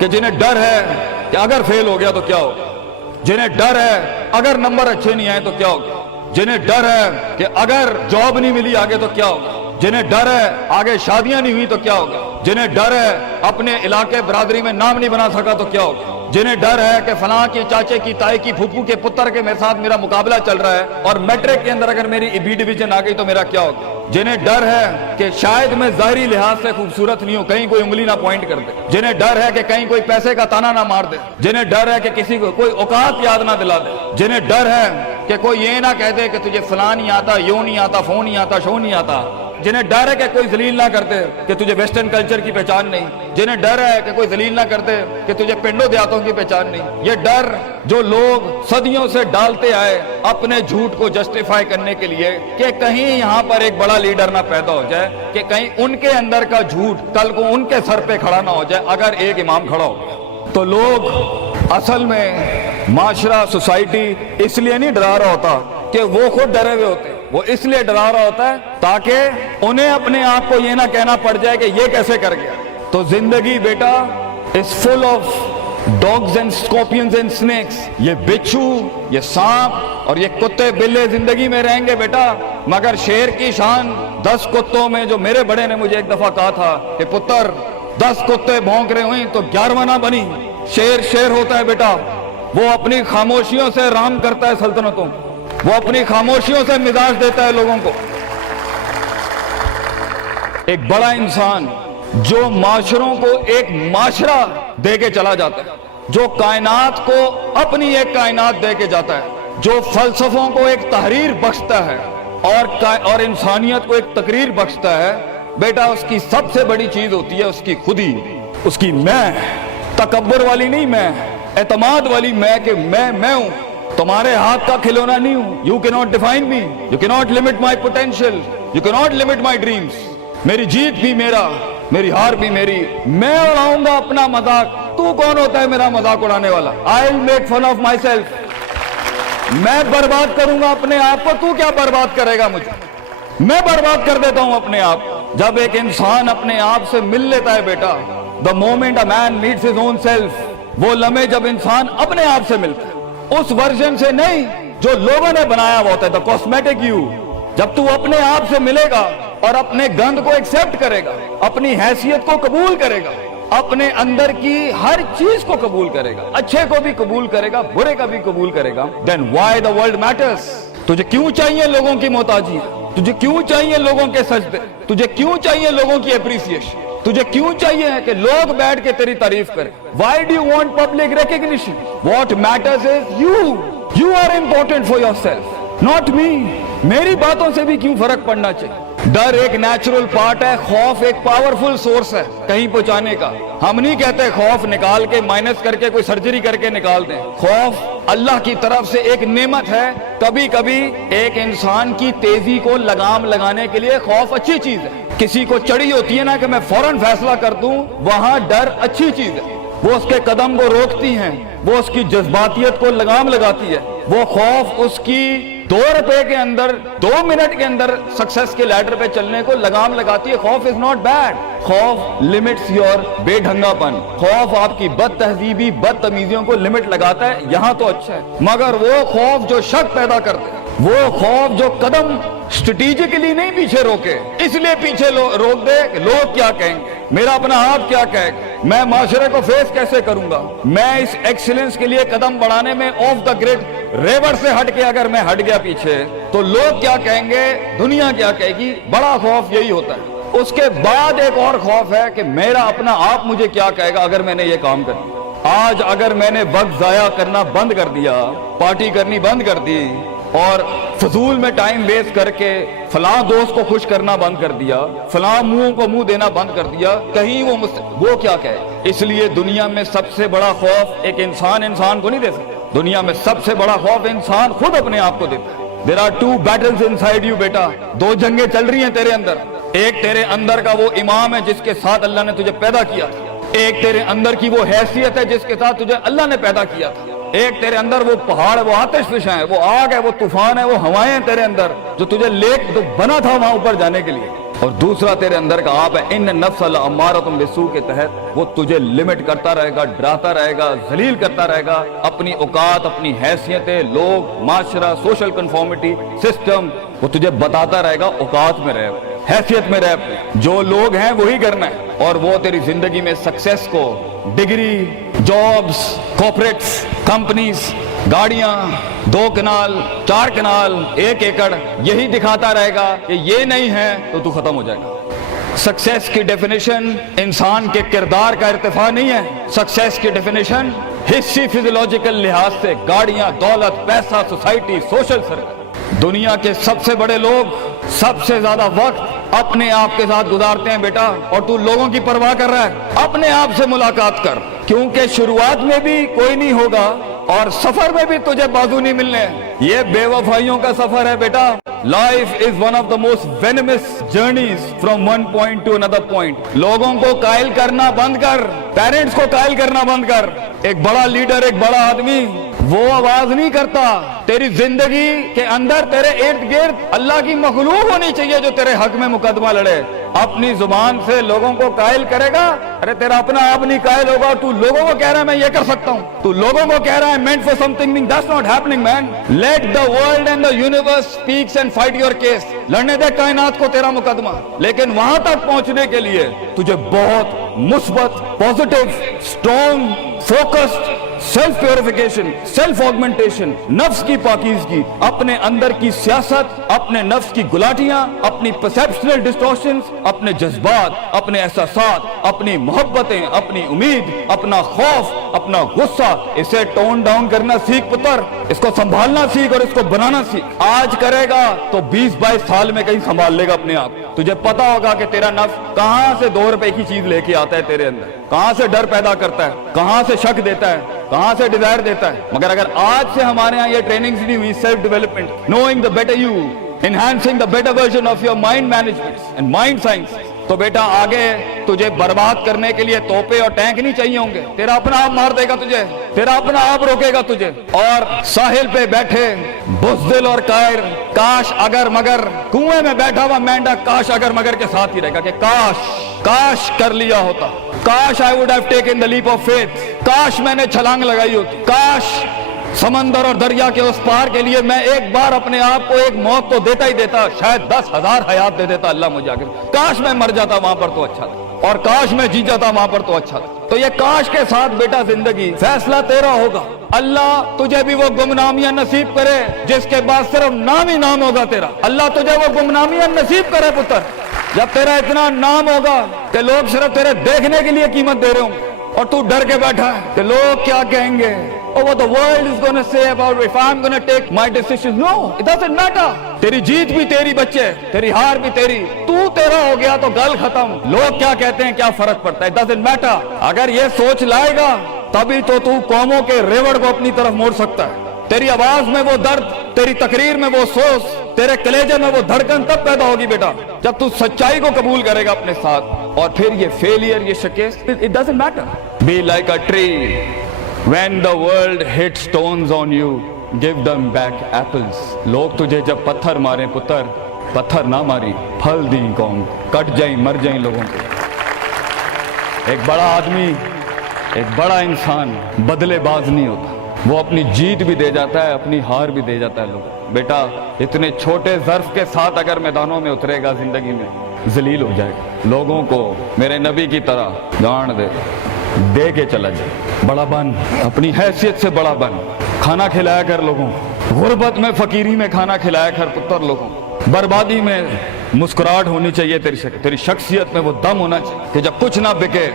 کہ جنہیں ڈر ہے کہ اگر فیل ہو گیا تو کیا ہوگا، جنہیں ڈر ہے اگر نمبر اچھے نہیں آئے تو کیا ہوگا، جنہیں ڈر ہے کہ اگر جاب نہیں ملی آگے تو کیا ہوگا، جنہیں ڈر ہے آگے شادیاں نہیں ہوئی تو کیا ہوگا، جنہیں ڈر ہے اپنے علاقے برادری میں نام نہیں بنا سکا تو کیا ہوگا، جنہیں ڈر ہے کہ فلاں کی چاچے کی تائی کی پھوپھو کے پتر کے میرے ساتھ میرا مقابلہ چل رہا ہے اور میٹرک کے اندر اگر میری بی ڈویژن آ گئی تو میرا کیا ہوگا، جنہیں ڈر ہے کہ شاید میں ظاہری لحاظ سے خوبصورت نہیں ہوں، کہیں کوئی انگلی نہ پوائنٹ کر دے، جنہیں ڈر ہے کہ کہیں کوئی پیسے کا تانا نہ مار دے، جنہیں ڈر ہے کہ کسی کو کوئی اوقات یاد نہ دلا دے، جنہیں ڈر ہے کہ کوئی یہ نہ کہہ دے کہ تجھے فلاں نہیں آتا، یوں نہیں آتا، فون نہیں آتا، شو نہیں آتا، جنہیں ڈر ہے کہ کوئی ذلیل نہ کر دے کہ تجھے ویسٹرن کلچر کی پہچان نہیں، جنہیں ڈر ہے کہ کوئی ذلیل نہ کر دے کہ تجھے پنڈوں دیہاتوں کی پہچان نہیں، یہ ڈر جو لوگ صدیوں سے ڈالتے آئے اپنے جھوٹ کو جسٹیفائی کرنے کے لیے کہ کہیں یہاں پر ایک بڑا لیڈر نہ پیدا ہو جائے، کہ کہیں ان کے اندر کا جھوٹ کل کو ان کے سر پہ کھڑا نہ ہو جائے اگر ایک امام کھڑا ہو گیا، تو لوگ اصل میں معاشرہ سوسائٹی اس لیے نہیں ڈرا رہا ہوتا کہ وہ خود ڈرے ہوئے ہوتے، وہ اس لیے ڈرا رہا ہوتا ہے تاکہ انہیں اپنے آپ کو یہ نہ کہنا پڑ جائے کہ یہ کیسے کر گیا۔ تو زندگی بیٹا is full of dogs and scorpions and snakes، یہ بچھو، یہ سانپ اور یہ کتے بلے زندگی میں رہیں گے بیٹا، مگر شیر کی شان 10 کتوں میں، جو میرے بڑے نے مجھے ایک دفعہ کہا تھا کہ پتر 10 کتے بھونک رہے ہوئیں تو 11واں نہ بنی، شیر شیر ہوتا ہے بیٹا، وہ اپنی خاموشیوں سے رام کرتا ہے سلطنتوں، وہ اپنی خاموشیوں سے مزاج دیتا ہے لوگوں کو۔ ایک بڑا انسان جو معاشروں کو ایک معاشرہ دے کے چلا جاتا ہے، جو کائنات کو اپنی ایک کائنات دے کے جاتا ہے، جو فلسفوں کو ایک تحریر بخشتا ہے اور انسانیت کو ایک تقریر بخشتا ہے، بیٹا اس کی سب سے بڑی چیز ہوتی ہے اس کی خودی، اس کی میں، تکبر والی نہیں میں، اعتماد والی میں، کہ میں ہوں، تمہارے ہاتھ کا کھلونا نہیں ہوں، you cannot define me, you cannot limit my potential, you cannot limit my dreams، میری جیت بھی میرا، میری ہار بھی میری، میں اڑاؤں گا اپنا مذاق، تو کون ہوتا ہے میرا مذاق اڑانے والا، I'll make fun of myself، میں برباد کروں گا اپنے آپ کو، تو کیا برباد کرے گا مجھے، میں برباد کر دیتا ہوں اپنے آپ۔ جب ایک انسان اپنے آپ سے مل لیتا ہے بیٹا، the moment a man meets his own self، وہ لمحے جب انسان اپنے آپ سے ملتا ہے، اس ورژن سے نہیں جو لوگوں نے بنایا ہوا ہوتا ہے، the cosmetic you، جب تو اپنے آپ سے ملے گا اور اپنے گند کو ایکسپٹ کرے گا، اپنی حیثیت کو قبول کرے گا، اپنے اندر کی ہر چیز کو قبول کرے گا، اچھے کو بھی قبول کرے گا، برے کا بھی قبول کرے گا، then why the world matters، تجھے کیوں چاہیے لوگوں کی محتاجی، تجھے کیوں چاہیے لوگوں کے سجدے، تجھے کیوں چاہیے لوگوں کی اپریسیشن، تجھے کیوں چاہیے کہ لوگ بیٹھ کے تیری تعریف کریں، why do you want public recognition، what matters is you are important for yourself not me، میری باتوں سے بھی کیوں فرق پڑنا چاہیے۔ ڈر ایک نیچرل پارٹ ہے، خوف ایک پاورفل سورس ہے کہیں پہنچانے کا، ہم نہیں کہتے خوف نکال کے مائنس کر کے کوئی سرجری کر کے نکال دیں، خوف اللہ کی طرف سے ایک نعمت ہے، کبھی کبھی ایک انسان کی تیزی کو لگام لگانے کے لیے خوف اچھی چیز ہے، کسی کو چڑھی ہوتی ہے نا کہ میں فوراً فیصلہ کر دوں، وہاں ڈر اچھی چیز ہے، وہ اس کے قدم کو روکتی ہیں، وہ اس کی جذباتیت کو لگام لگاتی ہے، وہ خوف اس کی 2 روپے کے اندر 2 منٹ کے اندر سکسس کے لیڈر پہ چلنے کو لگام لگاتی ہے۔ خوف از ناٹ بیڈ، خوف لمٹس یور بے ڈھنگا پن، خوف آپ کی بد تہذیبی بد تمیزیوں کو لمٹ لگاتا ہے، یہاں تو اچھا ہے، مگر وہ خوف جو شک پیدا کرتے ہیں، وہ خوف جو قدم اسٹریٹجکلی نہیں پیچھے روکے، اس لیے پیچھے روک دے کہ لوگ کیا کہیں گے، میرا اپنا آپ کیا کہے گا، میں معاشرے کو فیس کیسے کروں گا، میں اس ایکسیلنس کے لیے قدم بڑھانے میں آف دا گریڈ ریور سے ہٹ کے اگر میں ہٹ گیا پیچھے تو لوگ کیا کہیں گے، دنیا کیا کہے گی، بڑا خوف یہی ہوتا ہے۔ اس کے بعد ایک اور خوف ہے کہ میرا اپنا آپ مجھے کیا کہے گا اگر میں نے یہ کام کر دیا، آج اگر میں نے وقت ضائع کرنا بند کر دیا، پارٹی کرنی بند کر دی اور فضول میں ٹائم ویسٹ کر کے فلاں دوست کو خوش کرنا بند کر دیا، فلاں منہ کو منہ دینا بند کر دیا، کہیں وہ کیا کہے۔ اس لیے دنیا میں سب سے بڑا خوف ایک انسان کو نہیں دے سکتا، دنیا میں سب سے بڑا خوف انسان خود اپنے آپ کو دیتا ہے۔ There are 2 battles inside you بیٹا، 2 جنگیں چل رہی ہیں تیرے اندر، ایک تیرے اندر کا وہ امام ہے جس کے ساتھ اللہ نے تجھے پیدا کیا تھا، ایک تیرے اندر کی وہ حیثیت ہے جس کے ساتھ تجھے اللہ نے پیدا کیا تھا، ایک تیرے اندر وہ پہاڑ، وہ آتش فشاں ہے، وہ آگ ہے، وہ طوفان ہے، وہ ہوائیں ہیں تیرے اندر جو تجھے تو بنا تھا وہاں اوپر جانے کے لیے، اور دوسرا تیرے اندر کا آپ ہے ان نفس الامارۃ بالسوء کے تحت وہ تجھے لمٹ کرتا رہے گا، ڈراتا رہے گا، ذلیل کرتا رہے گا، اپنی اوقات، اپنی حیثیتیں، لوگ، معاشرہ، سوشل کنفارمیٹی، سسٹم، وہ تجھے بتاتا رہے گا اوقات میں رہ، حیثیت میں رہ، جو لوگ ہیں وہی کرنا ہے، اور وہ تیری زندگی میں سکسیس کو، ڈگری، جابز، کارپوریٹس، کمپنیز، گاڑیاں، 2 کنال، 4 کنال، 1 ایکڑ، یہی دکھاتا رہے گا کہ یہ نہیں ہے تو ختم ہو جائے گا۔ سکسیس کی ڈیفینیشن انسان کے کردار کا ارتفاع نہیں ہے، سکسیس کی ڈیفینیشن حصی فزیولوجیکل لحاظ سے گاڑیاں، دولت، پیسہ، سوسائٹی، سوشل سرکل۔ دنیا کے سب سے بڑے لوگ سب سے زیادہ وقت اپنے آپ کے ساتھ گزارتے ہیں بیٹا، اور تو لوگوں کی پرواہ کر رہا ہے۔ اپنے آپ سے ملاقات کر، کیونکہ شروعات میں بھی کوئی نہیں ہوگا اور سفر میں بھی تجھے بازو نہیں ملنے۔ یہ بے وفائیوں کا سفر ہے بیٹا۔ Life is one of the most venomous journeys from one point to another point. لوگوں کو قائل کرنا بند کر، پیرنٹس کو قائل کرنا بند کر۔ ایک بڑا لیڈر، ایک بڑا آدمی وہ آواز نہیں کرتا، تیری زندگی کے اندر تیرے ارد گرد اللہ کی مخلوق ہونی چاہیے جو تیرے حق میں مقدمہ لڑے۔ اپنی زبان سے لوگوں کو قائل کرے گا، ارے تیرا اپنا آپ نہیں قائل ہوگا۔ تو لوگوں کو کہہ رہا ہے میں یہ کر سکتا ہوں، تو لوگوں کو کہہ رہا ہے meant for something that's not happening man. Let the world and the universe speaks and fight your case. لڑنے دے کائنات کو تیرا مقدمہ، لیکن وہاں تک پہنچنے کے لیے تجھے بہت مثبت، positive, strong, focused, self purification, self augmentation, نفس کی پاکیزگی، اپنے اندر کی سیاست، اپنے نفس کی گلاٹیاں، اپنی پرسیپشنل ڈسٹورشنز، اپنے جذبات، اپنے احساسات، اپنی محبتیں، اپنی امید، اپنا خوف، اپنا غصہ، اسے ٹون ڈاؤن کرنا سیکھ پتر، اس کو سنبھالنا سیکھ اور اس کو بنانا سیکھ۔ آج کرے گا تو 20-22 سال میں کہیں سنبھال لے گا اپنے آپ۔ تجھے پتا ہوگا کہ تیرا نفس کہاں سے 2 روپے کی چیز لے کے آتا ہے تیرے اندر، کہاں سے ڈر پیدا کرتا ہے، کہاں سے شک دیتا ہے، کہاں سے ڈیزائر دیتا ہے۔ مگر اگر آج سے ہمارے ہاں یہ ٹریننگز نہیں ہوئی، self development, knowing the better you, enhancing the better version of your mind management and mind science, تو بیٹا آگے تجھے برباد کرنے کے لیے توپے اور ٹینک نہیں چاہیے ہوں گے۔ تیرا اپنا آپ مار دے گا تجھے، تیرا اپنا آپ روکے گا تجھے۔ اور ساحل پہ بیٹھے بزدل اور قائر، کاش اگر مگر، کنویں میں بیٹھا ہوا مینڈا کاش اگر مگر کے ساتھ ہی رہے گا کہ کاش کر لیا ہوتا، کاش I would have taken the leap of faith، کاش میں نے چھلانگ لگائی ہوتی، کاش سمندر اور دریا کے اس پار کے لیے میں ایک بار اپنے آپ کو ایک موت تو دیتا ہی دیتا، شاید 10,000 حیات دے دیتا اللہ مجھے آگے، کاش میں مر جاتا وہاں پر تو اچھا تھا، اور کاش میں جی جاتا وہاں پر تو اچھا تھا۔ تو یہ کاش کے ساتھ بیٹا زندگی، فیصلہ تیرا ہوگا۔ اللہ تجھے بھی وہ گمنامیاں نصیب کرے جس کے بعد صرف نام ہی نام ہوگا تیرا۔ اللہ تجھے وہ گمنامیاں نصیب کرے پتر، جب تیرا اتنا نام ہوگا کہ لوگ صرف تیرے دیکھنے کے لیے قیمت دے رہے ہوں، اور تو ڈر کے بیٹھا ہے کہ لوگ کیا کہیں گے، or what the world is going to say about if I'm going to take my decisions. No, it doesn't matter. تیری جیت بھی تیری بچے، تیری ہار بھی تیری، تو تیرا ہو گیا تو گل ختم۔ لوگ کیا کہتے ہیں کیا فرق پڑتا ہے، it doesn't matter۔ اگر یہ سوچ لائے گا تبھی تو قوموں کے ریوڑ کو اپنی طرف موڑ سکتا ہے۔ تیری آواز میں وہ درد، تیری تقریر میں وہ سوز، تیرے کلیجے میں وہ دھڑکن تب پیدا ہوگی بیٹا جب تو سچائی کو قبول کرے گا اپنے ساتھ۔ اور پھر یہ فیلئر، یہ شکست، it doesn't matter. Be like a tree. When the world hits stones on you, give them back apples. لوگ تجھے جب پتھر ماریں پتر، پتھر نہ ماری، پھل دیں قوم، کٹ جائیں مر جائیں لوگوں کو۔ ایک بڑا آدمی، ایک بڑا انسان بدلے باز نہیں ہوتا، وہ اپنی جیت بھی دے جاتا ہے، اپنی ہار بھی دے جاتا ہے۔ لوگ بیٹا اتنے چھوٹے ظرف کے ساتھ اگر میدانوں میں اترے گا زندگی میں ذلیل ہو جائے گا۔ لوگوں کو میرے نبی کی طرح جان دے کے چلا جائے، بڑا بن، اپنی حیثیت سے بڑا بن، کھانا کھلایا کر لوگوں، غربت میں فقیری میں کھانا کھلایا کر پتر لوگوں، بربادی میں مسکراہٹ ہونی چاہیے، تیری شخصیت میں وہ دم ہونا چاہیے کہ جب کچھ نہ بکے،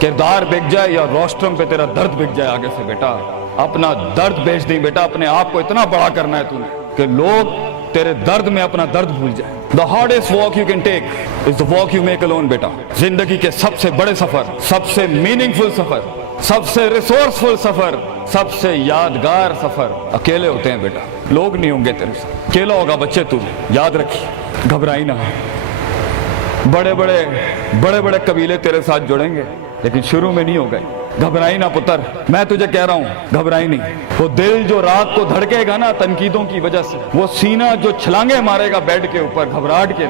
کردار بک جائے یا روسٹرم پہ تیرا درد بک جائے آگے سے بیٹا، اپنا درد بیچ دیں بیٹا، اپنے آپ کو اتنا بڑا کرنا ہے تمہیں کہ لوگ تیرے درد میں اپنا درد بھول جائے۔ The hardest walk you can take is the walk you make alone بیٹا۔ زندگی کے سب سے بڑے سفر، سب سے میننگ فل سفر، سب سے ریسورسفل سفر، سب سے یادگار سفر اکیلے ہوتے ہیں بیٹا، لوگ نہیں ہوں گے تیرے ساتھ، اکیلا ہوگا بچے تو، یاد رکھی، گھبرائی نہ۔ بڑے بڑے قبیلے تیرے ساتھ جڑیں گے لیکن شروع میں نہیں ہو گئے، گھبرائی نہ پتر، میں تجھے کہہ رہا ہوں گھبرائی نہیں۔ وہ دل جو رات کو دھڑکے گا نا تنقیدوں کی وجہ سے، وہ سینہ جو چھلانگے مارے گا بیڈ کے اوپر گھبراہٹ کے،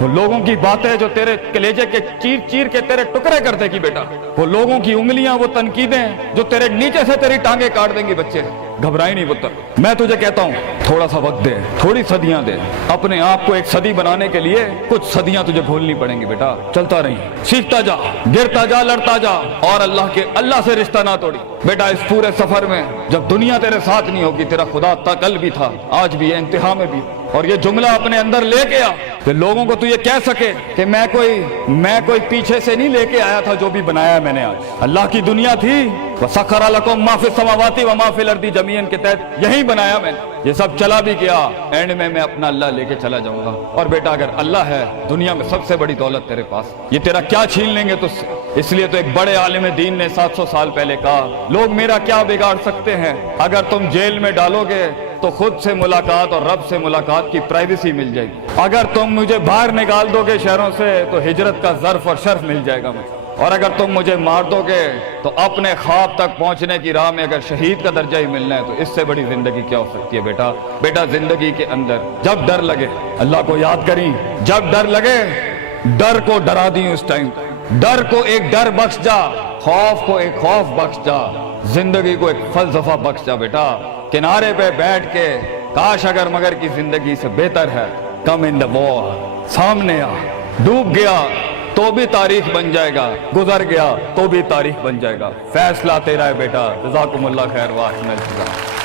وہ لوگوں کی باتیں جو تیرے کلیجے کے چیر چیر کے تیرے ٹکڑے کر دے گی بیٹا، وہ لوگوں کی انگلیاں، وہ تنقیدیں جو تیرے نیچے سے تیری ٹانگیں کاٹ دیں گی بچے، گھبرائی نہیں پتر۔ میں تجھے کہتا ہوں تھوڑا سا وقت دے، تھوڑی صدیاں دے، اپنے آپ کو ایک صدی بنانے کے لیے کچھ صدیاں تجھے بھولنی پڑیں گی بیٹا، چلتا رہی، سیکھتا جا، گرتا جا، لڑتا جا، اور اللہ سے رشتہ نہ توڑی بیٹا۔ اس پورے سفر میں جب دنیا تیرے ساتھ نہیں ہوگی، تیرا خدا کل بھی تھا، آج بھی ہے، انتہا میں بھی، اور یہ جملہ اپنے اندر لے کے آ کہ لوگوں کو تو یہ کہہ سکے کہ میں کوئی پیچھے سے نہیں لے کے آیا تھا، جو بھی بنایا میں نے آج اللہ کی دنیا تھی، وَسَخَّرَ لَكُم مَّا فِي السَّمَاوَاتِ وَمَا فِي الْأَرْضِ جَمِيعًا کے تحت یہی بنایا میں نے، یہ سب چلا بھی گیا، اینڈ میں اپنا اللہ لے کے چلا جاؤں گا۔ اور بیٹا اگر اللہ ہے دنیا میں سب سے بڑی دولت تیرے پاس، یہ تیرا کیا چھین لیں گے تجھ سے؟ اس لیے تو ایک بڑے عالم دین نے 700 سال پہلے کہا، لوگ میرا کیا بگاڑ سکتے ہیں؟ اگر تم جیل میں ڈالو گے تو خود سے ملاقات اور رب سے ملاقات کی پرائیویسی مل جائے گی، اگر تم مجھے باہر نکال دو گے شہروں سے تو ہجرت کا ظرف اور شرف مل جائے گا مجھے، اور اگر تم مجھے مار دو گے تو اپنے خواب تک پہنچنے کی راہ میں اگر شہید کا درجہ ہی ملنا ہے تو اس سے بڑی زندگی کیا ہو سکتی ہے بیٹا؟ بیٹا زندگی کے اندر جب ڈر لگے اللہ کو یاد کریں، جب ڈر لگے ڈر کو ڈرا دیں، اس ٹائم ڈر کو ایک ڈر بخش جا، خوف کو ایک خوف بخش جا، زندگی کو ایک فلسفہ بخش جا بیٹا۔ کنارے پہ بیٹھ کے کاش اگر مگر کی زندگی سے بہتر ہے، کم ان دا وار، سامنے آ، ڈوب گیا تو بھی تاریخ بن جائے گا، گزر گیا تو بھی تاریخ بن جائے گا، فیصلہ تیرا ہے بیٹا۔ جزاکم اللہ خیر واحسن الجزا۔